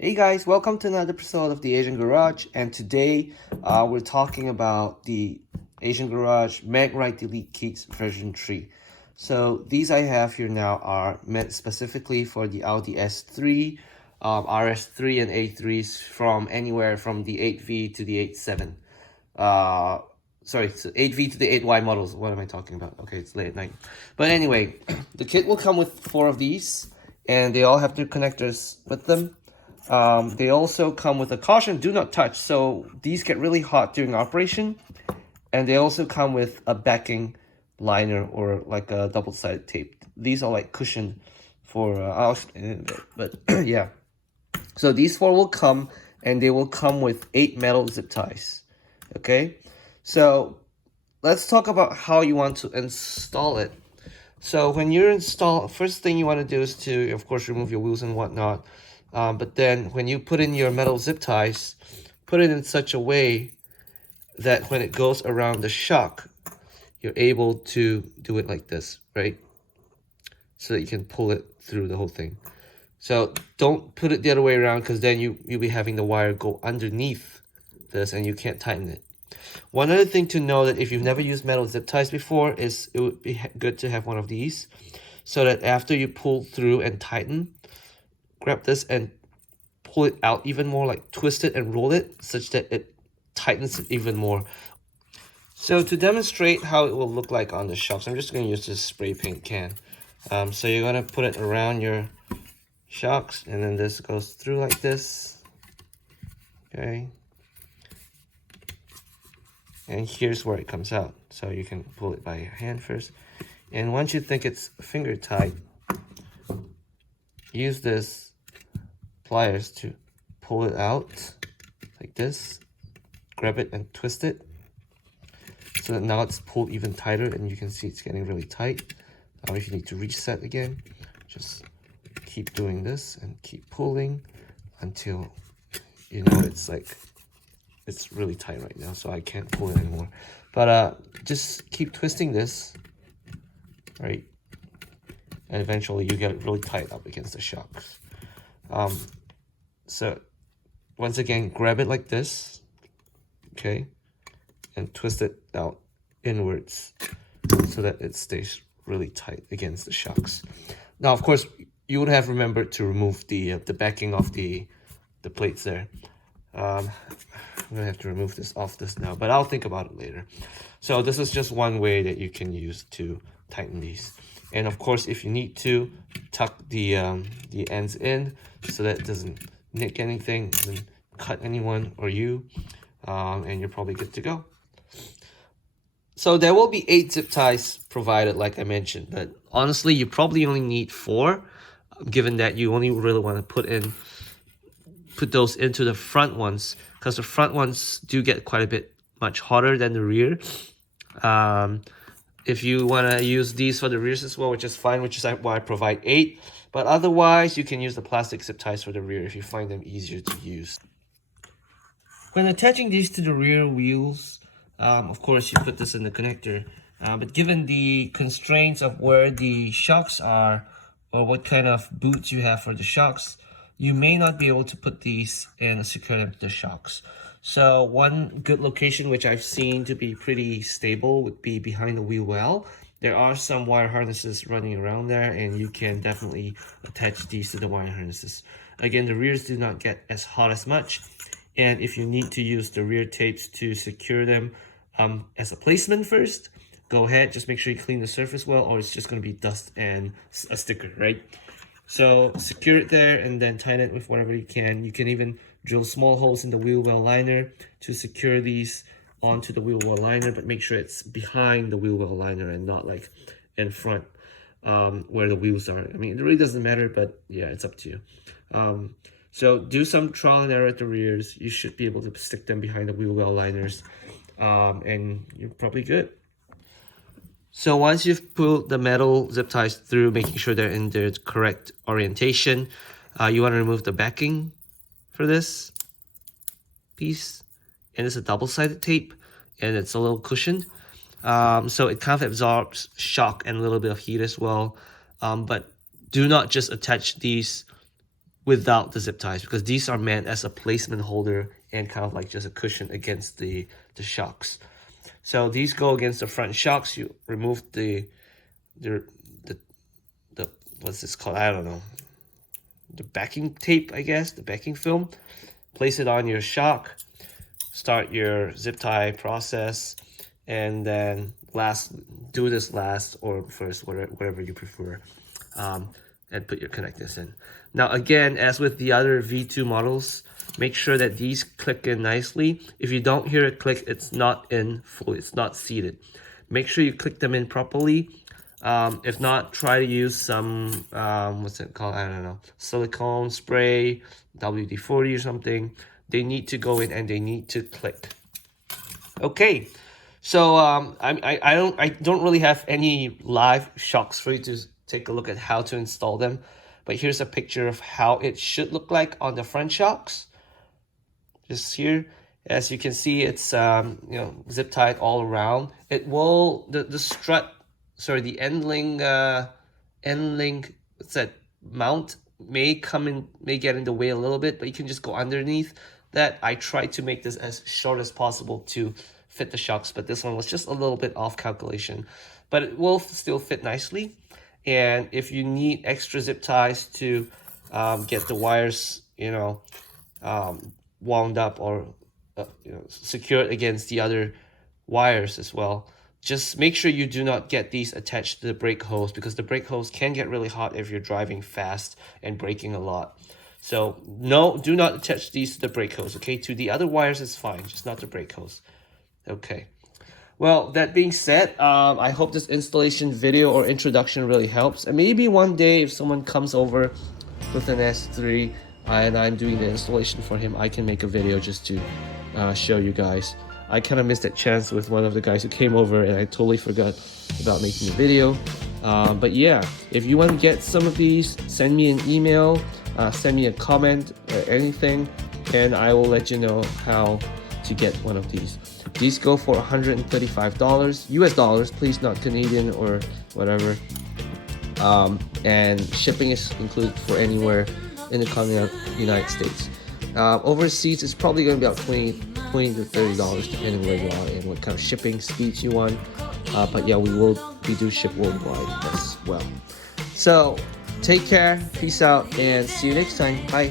Hey guys, welcome to another episode of the Asian Garage, and today we're talking about the Asian Garage Mag-Right Delete Keys version 3. So these I have here now are meant specifically for the Audi S3, RS3 and A3s from anywhere from the 8V to the 8.7. Sorry, so 8V to the 8Y models. What am I talking about? Okay, it's late at night. But anyway, the kit will come with 4 of these, and they all have their connectors with them. They also come with a caution, do not touch. So these get really hot during operation. And they also come with a backing liner or like a double-sided tape. These are like cushioned for, I'll explain in a bit, but yeah. So these 4 will come, and they will come with 8 metal zip ties. Okay, so let's talk about how you want to install it. So when you install, first thing you want to do is to, of course, remove your wheels and whatnot. But then when you put in your metal zip ties, put it in such a way that when it goes around the shock, you're able to do it like this, right? So that you can pull it through the whole thing. So don't put it the other way around, because then you'll be having the wire go underneath this and you can't tighten it. One other thing to know, that if you've never used metal zip ties before, is it would be good to have one of these, so that after you pull through and tighten, grab this and pull it out even more, like twist it and roll it such that it tightens it even more. So to demonstrate how it will look like on the shocks, I'm just going to use this spray paint can. So you're going to put it around your shocks, and then this goes through like this. Okay. And here's where it comes out. So you can pull it by your hand first. And once you think it's finger tight, use this pliers to pull it out like this. Grab it and twist it, so that now it's pulled even tighter, and you can see it's getting really tight. Now if you need to reset again, just keep doing this and keep pulling until you know it's really tight right now, so I can't pull it anymore. But just keep twisting this, right? And eventually you get really tight up against the shocks. So once again, grab it like this, okay, and twist it out inwards so that it stays really tight against the shocks. Now, of course, you would have remembered to remove the backing of the plates there. I'm gonna have to remove this off this now, but I'll think about it later. So this is just one way that you can use to tighten these. And of course, if you need to, tuck the ends in so that it doesn't nick anything, doesn't cut anyone or you, and you're probably good to go. So there will be 8 zip ties provided, like I mentioned, but honestly, you probably only need 4, given that you only really want to put those into the front ones, because the front ones do get quite a bit much hotter than the rear. If you want to use these for the rears as well, which is fine, which is why I provide 8. But otherwise, you can use the plastic zip ties for the rear if you find them easier to use. When attaching these to the rear wheels, of course, you put this in the connector. But given the constraints of where the shocks are, or what kind of boots you have for the shocks, you may not be able to put these and secure them to the shocks. So one good location, which I've seen to be pretty stable, would be behind the wheel well. There are some wire harnesses running around there, and you can definitely attach these to the wire harnesses. Again, the rears do not get as hot as much, and if you need to use the rear tapes to secure them as a placement first, go ahead. Just make sure you clean the surface well, or it's just going to be dust and a sticker, right? So secure it there and then tighten it with whatever you can. You can even drill small holes in the wheel well liner to secure these onto the wheel well liner, but make sure it's behind the wheel well liner and not like in front where the wheels are. I mean, it really doesn't matter, but yeah, it's up to you. So do some trial and error at the rears. You should be able to stick them behind the wheel well liners, and you're probably good. So once you've pulled the metal zip ties through, making sure they're in their correct orientation, you want to remove the backing for this piece. And it's a double-sided tape, and it's a little cushioned. So it kind of absorbs shock and a little bit of heat as well. but do not just attach these without the zip ties, because these are meant as a placement holder and kind of like just a cushion against the shocks. So these go against the front shocks. You remove the what's this called? I don't know. The backing tape, I guess, the backing film. Place it on your shock. Start your zip tie process, and then do this last or first, whatever you prefer, and put your connectors in. Now again, as with the other V2 models, make sure that these click in nicely. If you don't hear it click, it's not in fully, it's not seated. Make sure you click them in properly. If not, try to use some, what's it called? I don't know, silicone spray, WD-40 or something. They need to go in and they need to click. Okay, so I don't really have any live shocks for you to take a look at how to install them, but here's a picture of how it should look like on the front shocks. Just here, as you can see, it's zip tied all around. It will the strut. Sorry, the end link, what's that, mount may get in the way a little bit, but you can just go underneath that. I tried to make this as short as possible to fit the shocks, but this one was just a little bit off calculation, but it will still fit nicely. And if you need extra zip ties to get the wires, wound up or secured against the other wires as well, just make sure you do not get these attached to the brake hose, because the brake hose can get really hot if you're driving fast and braking a lot. So no, do not attach these to the brake hose, okay? To the other wires is fine, just not the brake hose. Okay. Well, that being said, I hope this installation video or introduction really helps. And maybe one day if someone comes over with an S3 and I'm doing the installation for him, I can make a video just to show you guys. I kind of missed that chance with one of the guys who came over and I totally forgot about making a video. But yeah, if you want to get some of these, send me an email, send me a comment or anything, and I will let you know how to get one of these. These go for $135 US dollars, please, not Canadian or whatever. And shipping is included for anywhere in the continental United States. Overseas, it's probably going to be about $20 to $30 depending where you are and what kind of shipping speeds you want. But yeah, we do ship worldwide as well. So take care, peace out, and see you next time. Bye.